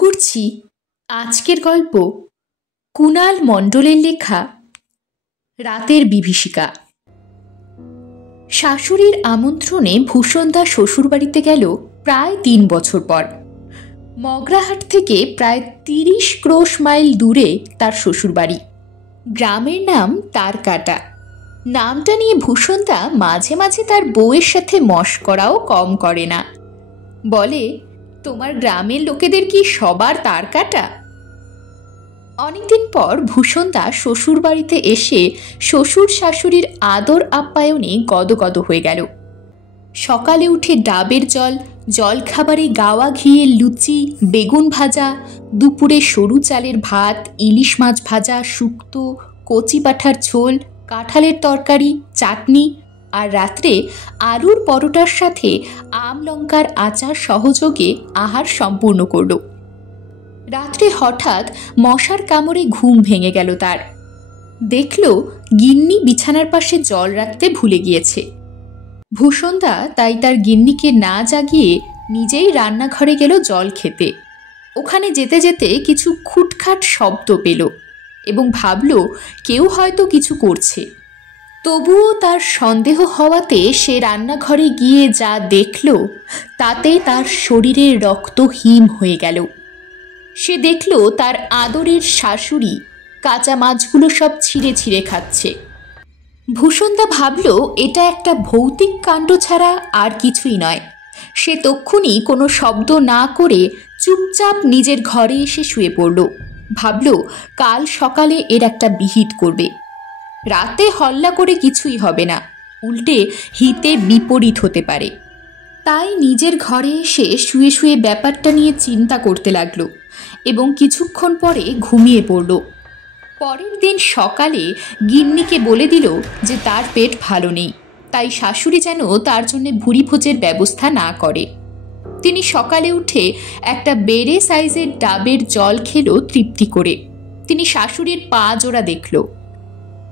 করছি আজকের গল্প কুণাল মণ্ডলের লেখা রাতের বিভীষিকা। শাশুড়ির আমন্ত্রণে ভূষণদা শ্বশুরবাড়িতে গেল প্রায় ৩ বছর পর। মগরাহাট থেকে প্রায় ৩০ ক্রোশ মাইল দূরে তার শ্বশুরবাড়ি। গ্রামের নাম তারকাটা। নামটা নিয়ে ভূষণদা মাঝে মাঝে তার বউয়ের সাথে মশকরাও কম করে না। বলে, তোমার গ্রামের লোকেদের কি সবার তারকাটা? অনেকদিন পর ভূষণদা শ্বশুর বাড়িতে এসে শ্বশুর শাশুড়ির আদর আপ্যায়নে গদগদ হয়ে গেল। সকালে উঠে ডাবের জল খাবারে গাওয়া ঘিয়ের লুচি, বেগুন ভাজা, দুপুরে সরু চালের ভাত, ইলিশ মাছ ভাজা, শুক্তো, কচি পাঁঠার ঝোল, কাঁঠালের তরকারি, চাটনি, আর রাত্রে আলুর পরোটার সাথে আম লঙ্কার আচার সহযোগে আহার সম্পূর্ণ করল। রাত্রে হঠাৎ মশার কামড়ে ঘুম ভেঙে গেল তার। দেখল গিন্নি বিছানার পাশে জল রাখতে ভুলে গিয়েছে। ভূষণদা তাই তার গিন্নিকে না জাগিয়ে নিজেই রান্নাঘরে গেল জল খেতে। ওখানে যেতে যেতে কিছু খুটখাট শব্দ পেল এবং ভাবল কেউ হয়তো কিছু করছে। তবুও তার সন্দেহ হওয়াতে সে রান্নাঘরে গিয়ে যা দেখল তাতে তার শরীরের রক্ত হিম হয়ে গেল। সে দেখল তার আদরের শাশুড়ি কাঁচা মাছগুলো সব ছিঁড়ে ছিঁড়ে খাচ্ছে। ভূষণদা ভাবল এটা একটা ভৌতিক কাণ্ড ছাড়া আর কিছুই নয়। সে তক্ষুনি কোনো শব্দ না করে চুপচাপ নিজের ঘরে এসে শুয়ে পড়ল। ভাবল কাল সকালে এর একটা বিহিত করবে। রাতে হল্লা করে কিছুই হবে না, উল্টে হিতে বিপরীত হতে পারে। তাই নিজের ঘরে এসে শুয়ে শুয়ে ব্যাপারটা নিয়ে চিন্তা করতে লাগলো এবং কিছুক্ষণ পরে ঘুমিয়ে পড়ল। পরের দিন সকালে গিন্নিকে বলে দিল যে তার পেট ভালো নেই, তাই শাশুড়ি যেন তার জন্য ভুরি ভোজের ব্যবস্থা না করে। তিনি সকালে উঠে একটা বেড়ে সাইজের ডাবের জল খেল তৃপ্তি করে। তিনি শাশুড়ির পা জোড়া দেখল।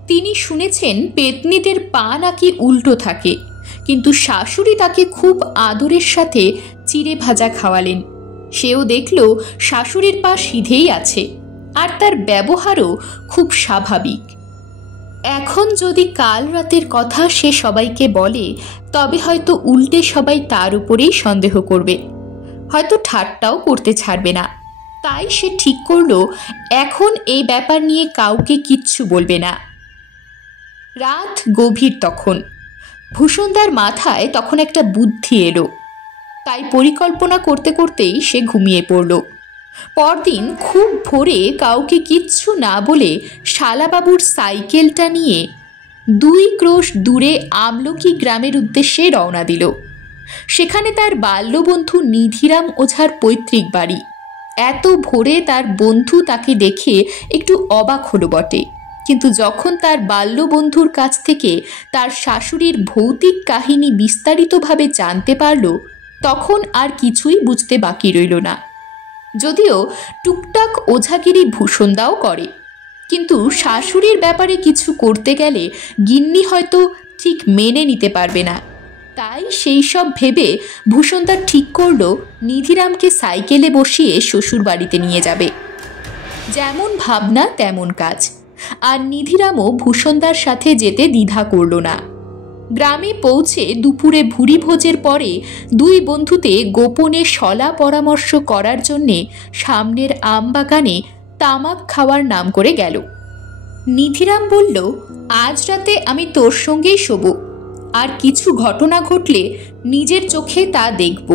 তিনি শুনেছেন পেতনিদের পা নাকি উল্টো থাকে, কিন্তু শাশুড়ি তাকে খুব আদরের সাথে চিড়ে ভাজা খাওয়ালেন। সেও দেখল শাশুড়ির পা সিধেই আছে আর তার ব্যবহারও খুব স্বাভাবিক। এখন যদি কাল রাতের কথা সে সবাইকে বলে তবে হয়তো উল্টে সবাই তার উপরেই সন্দেহ করবে, হয়তো ঠাট্টাও করতে ছাড়বে না। তাই সে ঠিক করল এখন এই ব্যাপার নিয়ে কাউকে কিচ্ছু বলবে না। রাত গভীর তখন। ভূষণদার মাথায় তখন একটা বুদ্ধি এলো। তাই পরিকল্পনা করতে করতেই সে ঘুমিয়ে পড়ল। পরদিন খুব ভোরে কাউকে কিচ্ছু না বলে শালাবাবুর সাইকেলটা নিয়ে 2 ক্রোশ দূরে আমলকি গ্রামের উদ্দেশ্যে রওনা দিল। সেখানে তার বাল্যবন্ধু নিধিরাম ওঝার পৈতৃক বাড়ি। এত ভোরে তার বন্ধু তাকে দেখে একটু অবাক হলো বটে, কিন্তু যখন তার বাল্যবন্ধুর কাছ থেকে তার শাশুড়ির ভৌতিক কাহিনী বিস্তারিতভাবে জানতে পারল তখন আর কিছুই বুঝতে বাকি রইল না। যদিও টুকটাক ওঝাগিরি ভূষণদাও করে, কিন্তু শাশুড়ির ব্যাপারে কিছু করতে গেলে গিন্নি হয়তো ঠিক মেনে নিতে পারবে না। তাই সেই সব ভেবে ভূষণদা ঠিক করল নিধিরামকে সাইকেলে বসিয়ে শ্বশুর বাড়িতে নিয়ে যাবে। যেমন ভাবনা তেমন কাজ। আর নিধিরামও ভূষণদার সাথে যেতে দ্বিধা করল না। গ্রামে পৌঁছে দুপুরে ভুরি ভোজের পরে 2 বন্ধুতে গোপনে শলা পরামর্শ করার জন্যে সামনের আমবাগানে তামাক খাওয়ার নাম করে গেল। নিধিরাম বলল, আজ রাতে আমি তোর সঙ্গেই শোব, আর কিছু ঘটনা ঘটলে নিজের চোখে তা দেখব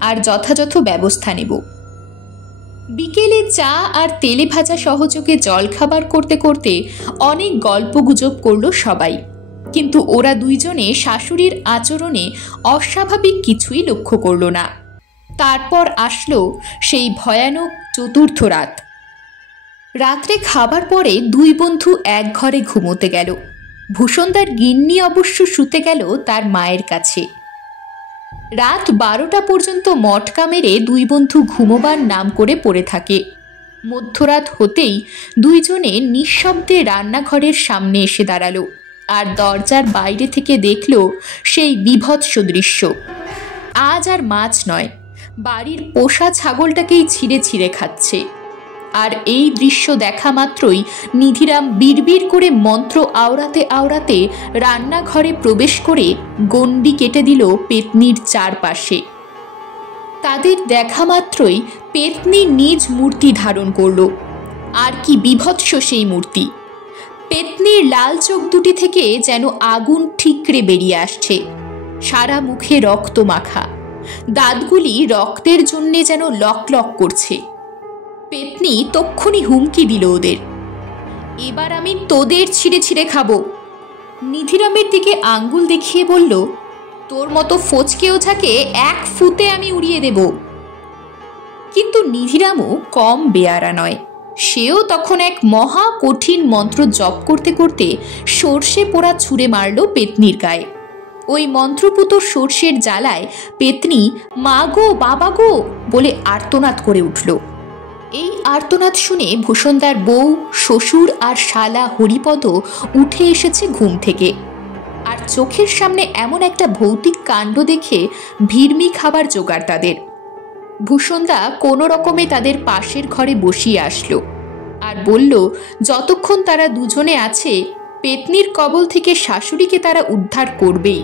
আর যথাযথ ব্যবস্থা নেব। বিকেলে চা আর তেলে ভাজা সহযোগে জলখাবার করতে করতে অনেক গল্পগুজব করল সবাই, কিন্তু ওরা দুইজনে শাশুড়ির আচরণে অস্বাভাবিক কিছুই লক্ষ্য করল না। তারপর আসলো সেই ভয়ানক চতুর্থ রাত। রাত্রে খাবার পরে 2 বন্ধু এক ঘরে ঘুমোতে গেল। ভূষণদার গিন্নি অবশ্য শুতে গেল তার মায়ের কাছে। রাত 12টা পর্যন্ত মটকা মেরে 2 বন্ধু ঘুমোবার নাম করে পড়ে থাকে। মধ্যরাত হতেই 2 জনে নিঃশব্দে রান্নাঘরের সামনে এসে দাঁড়ালো আর দরজার বাইরে থেকে দেখল সেই বীভৎস দৃশ্য। আজ আর মাছ নয়, বাড়ির পোষা ছাগলটাকেই ছিঁড়ে ছিঁড়ে খাচ্ছে। আর এই দৃশ্য দেখা মাত্রই নিধিরাম বিড়বিড় করে মন্ত্র আওড়াতে আওড়াতে রান্নাঘরে প্রবেশ করে গণ্ডি কেটে দিল পেতনির চারপাশে। তাদের দেখা মাত্রই পেতনি নিজ মূর্তি ধারণ করল। আর কি বিভৎস সেই মূর্তি! পেতনির লাল চোখ দুটি থেকে যেন আগুন ঠিকরে বেরিয়ে আসছে, সারা মুখে রক্ত মাখা, দাঁতগুলি রক্তের জন্যে যেন লক লক করছে। পেতনি তক্ষুনি হুমকি দিল ওদের, এবার আমি তোদের ছিঁড়ে ছিঁড়ে খাবো। নিধিরামের দিকে আঙ্গুল দেখিয়ে বলল, তোর মতো ফচকে ওঝাকে এক ফুতে আমি উড়িয়ে দেব। কিন্তু নিধিরামও কম বেয়ারা নয়। সেও তখন এক মহা কঠিন মন্ত্র জপ করতে করতে সর্ষে পোড়া ছুঁড়ে মারল পেতনির গায়ে। ওই মন্ত্রপুত সর্ষের জ্বালায় পেতনি মা গো বাবা গো বলে আর্তনাদ করে উঠল। এই আর্তনাদ শুনে ভূষণদার বউ, শ্বশুর আর শালা হরিপদ উঠে এসেছে ঘুম থেকে। আর চোখের সামনে এমন একটা ভৌতিক কাণ্ড দেখে ভিড়মি খাবার জোগাড় তাদের। ভূষণদা কোনো রকমে তাদের পাশের ঘরে বসিয়ে আসলো আর বলল, যতক্ষণ তারা দুজনে আছে পেতনির কবল থেকে শাশুড়িকে তারা উদ্ধার করবেই।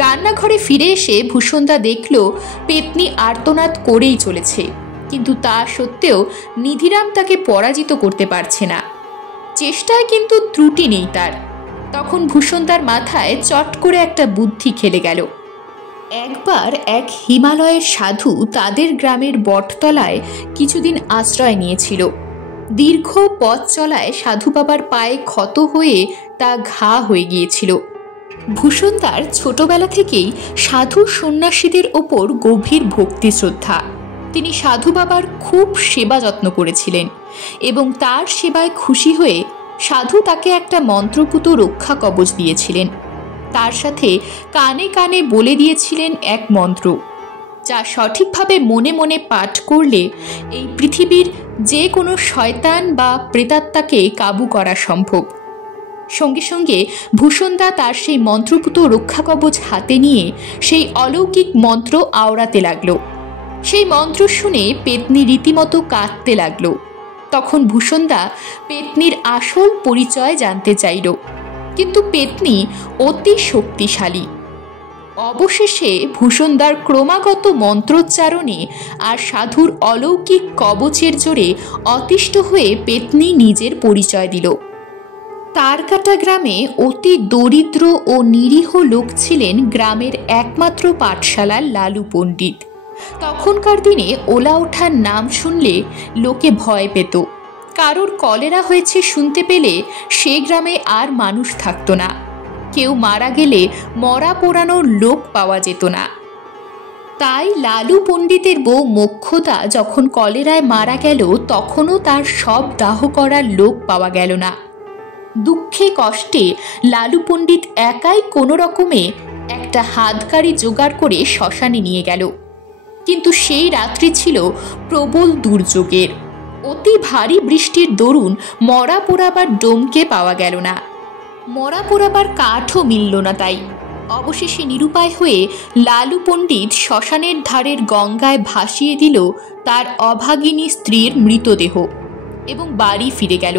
রান্নাঘরে ফিরে এসে ভূষণদা দেখল পেতনি আর্তনাদ করেই চলেছে, কিন্তু তা সত্ত্বেও নিধিরাম তাকে পরাজিত করতে পারছে না। চেষ্টায় কিন্তু ত্রুটি নেই তার। তখন ভূষণদার মাথায় চট করে একটা বুদ্ধি খেলে গেল। একবার এক হিমালয়ের সাধু তাদের গ্রামের বটতলায় কিছুদিন আশ্রয় নিয়েছিল। দীর্ঘ পথ চলায় সাধু বাবার পায়ে ক্ষত হয়ে তা ঘা হয়ে গিয়েছিল। ভূষণদার ছোটবেলা থেকেই সাধু সন্ন্যাসীদের ওপর গভীর ভক্তি শ্রদ্ধা। তিনি সাধু বাবার খুব সেবা যত্ন করেছিলেন এবং তার সেবায় খুশি হয়ে সাধু তাকে একটা মন্ত্রপুত রক্ষা কবচ দিয়েছিলেন। তার সাথে কানে কানে বলে দিয়েছিলেন এক মন্ত্র, যা সঠিকভাবে মনে মনে পাঠ করলে এই পৃথিবীর যে কোনো শয়তান বা প্রেতাত্মাকে কাবু করা সম্ভব। সঙ্গে সঙ্গে ভূষণদা তার সেই মন্ত্রপুত রক্ষা কবচ হাতে নিয়ে সেই অলৌকিক মন্ত্র আওড়াতে লাগলো। সেই মন্ত্র শুনে পেতনি রীতিমতো কাঁদতে লাগলো। তখন ভূষণদা পেতনির আসল পরিচয় জানতে চাইল, কিন্তু পেতনি অতি শক্তিশালী। অবশেষে ভূষণদার ক্রমাগত মন্ত্রোচ্চারণে আর সাধুর অলৌকিক কবচের জোরে অতিষ্ঠ হয়ে পেতনি নিজের পরিচয় দিল। তারকাটা গ্রামে অতি দরিদ্র ও নিরীহ লোক ছিলেন গ্রামের একমাত্র পাঠশালার লালু পণ্ডিত। তখনকার দিনে ওলা ওঠার নাম শুনলে লোকে ভয় পেত। কারোর কলেরা হয়েছে শুনতে পেলে সে গ্রামে আর মানুষ থাকতো না। কেউ মারা গেলে মরা পোড়ানোর লোক পাওয়া যেত না। তাই লালু পণ্ডিতের বউ মোক্ষদা যখন কলেরায় মারা গেল তখনও তার সব দাহ করার লোক পাওয়া গেল না। দুঃখে কষ্টে লালু পণ্ডিত একাই কোনো রকমে একটা হাতগাড়ি জোগাড় করে শ্মশানে নিয়ে গেল। কিন্তু সেই রাত্রি ছিল প্রবল দুর্যোগের। অতি ভারী বৃষ্টির দরুন মরা পোড়াবার ডোমকে পাওয়া গেল না, মরা পোড়াবার কাঠও মিলল না। তাই অবশেষে নিরুপায় হয়ে লালু পণ্ডিত শ্মশানের ধারের গঙ্গায় ভাসিয়ে দিল তার অভাগিনী স্ত্রীর মৃতদেহ এবং বাড়ি ফিরে গেল।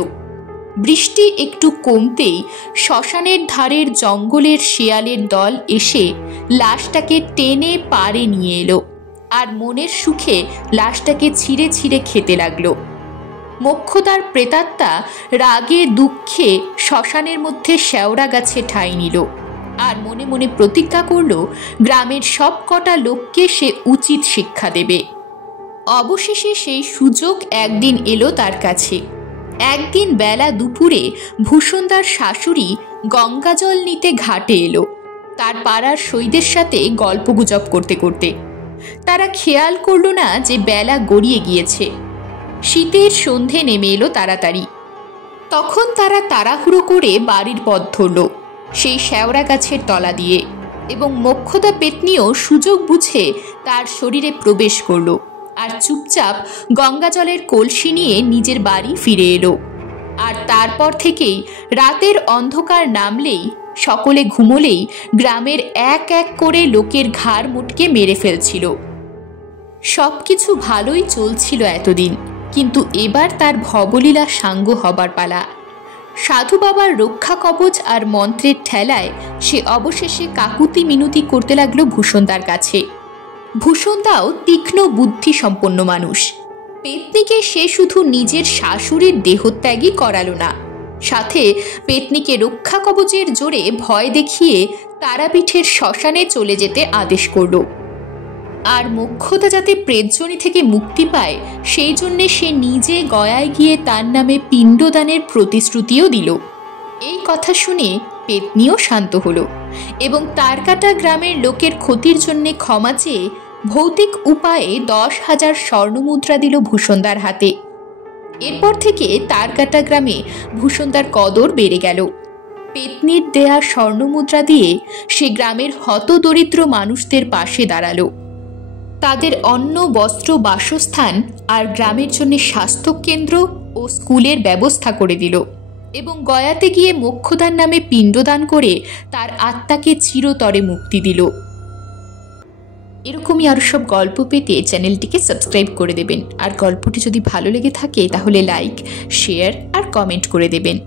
বৃষ্টি একটু কমতেই শ্মশানের ধারের জঙ্গলের শেয়ালের দল এসে লাশটাকে টেনে পাড়ে নিয়ে এলো আর মনের সুখে লাশটাকে ছিঁড়ে ছিঁড়ে খেতে লাগলো। মোক্ষদার প্রেতাত্মা রাগে দুঃখে শ্মশানের মধ্যে শেওড়া গাছে ঠাঁই নিল আর মনে মনে প্রতিজ্ঞা করল গ্রামের সব কটা লোককে সে উচিত শিক্ষা দেবে। অবশেষে সেই সুযোগ একদিন এলো তার কাছে। একদিন বেলা দুপুরে ভূষণদার শাশুড়ি গঙ্গাজল নিতে ঘাটে এলো তার পাড়ার সইদের সাথে গল্পগুজব করতে করতে। তারা খেয়াল করল না যে বেলা গড়িয়ে গিয়েছে। শীতের সন্ধে নেমে এলো তাড়াতাড়ি। তখন তারা তাড়াহুড়ো করে বাড়ির পথ ধরল সেই শেওড়া গাছের তলা দিয়ে এবং মোক্ষদা পেতনিও সুযোগ বুঝে তার শরীরে প্রবেশ করল আর চুপচাপ গঙ্গাজলের কলসি নিয়ে নিজের বাড়ি ফিরে এলো। আর তারপর থেকেই রাতের অন্ধকার নামলেই, সকলে ঘুমোলেই গ্রামের এক এক করে লোকের ঘাড় মুটকে মেরে ফেলছিল। সব কিছু ভালোই চলছিল এতদিন, কিন্তু এবার তার ভবলীলা সাঙ্গ হবার পালা। সাধু বাবার রক্ষা কবচ আর মন্ত্রের ঠেলায় সে অবশেষে কাকুতি মিনতি করতে লাগলো ভূষণদার কাছে। ভূষণদাও তীক্ষ্ণ বুদ্ধি সম্পন্ন মানুষ। পেতনিকে সে শুধু নিজের শাশুড়ির দেহত্যাগই করালো না, সাথে পেতনিকে রক্ষা কবচের জোরে ভয় দেখিয়ে তারাপীঠের শ্মশানে চলে যেতে আদেশ করল। আর মোক্ষদা যাতে প্রেতজনি থেকে মুক্তি পায় সেই জন্যে সে নিজে গয়ায় গিয়ে তার নামে পিণ্ডদানের প্রতিশ্রুতিও দিল। এই কথা শুনে পেতনিও শান্ত হলো এবং তারকাটা গ্রামের লোকের ক্ষতির জন্যে ক্ষমা চেয়ে ভৌতিক উপায়ে 10,000 স্বর্ণমুদ্রা দিল ভূষণদার হাতে। এরপর থেকে তারকাটা গ্রামে ভূষণদার কদর বেড়ে গেল। পেতনির দেয়া স্বর্ণমুদ্রা দিয়ে সে গ্রামের হতদরিদ্র মানুষদের পাশে দাঁড়ালো। তাদের অন্ন, বস্ত্র, বাসস্থান আর গ্রামের জন্য স্বাস্থ্যকেন্দ্র ও স্কুলের ব্যবস্থা করে দিল এবং গয়াতে গিয়ে মোক্ষদার নামে পিণ্ডদান করে তার আত্মাকে চিরতরে মুক্তি দিল। এরকমই আরও সব গল্প পেতে চ্যানেলটিকে সাবস্ক্রাইব করে দেবেন। আর গল্পটি যদি ভালো লেগে থাকে তাহলে লাইক, শেয়ার আর কমেন্ট করে দেবেন।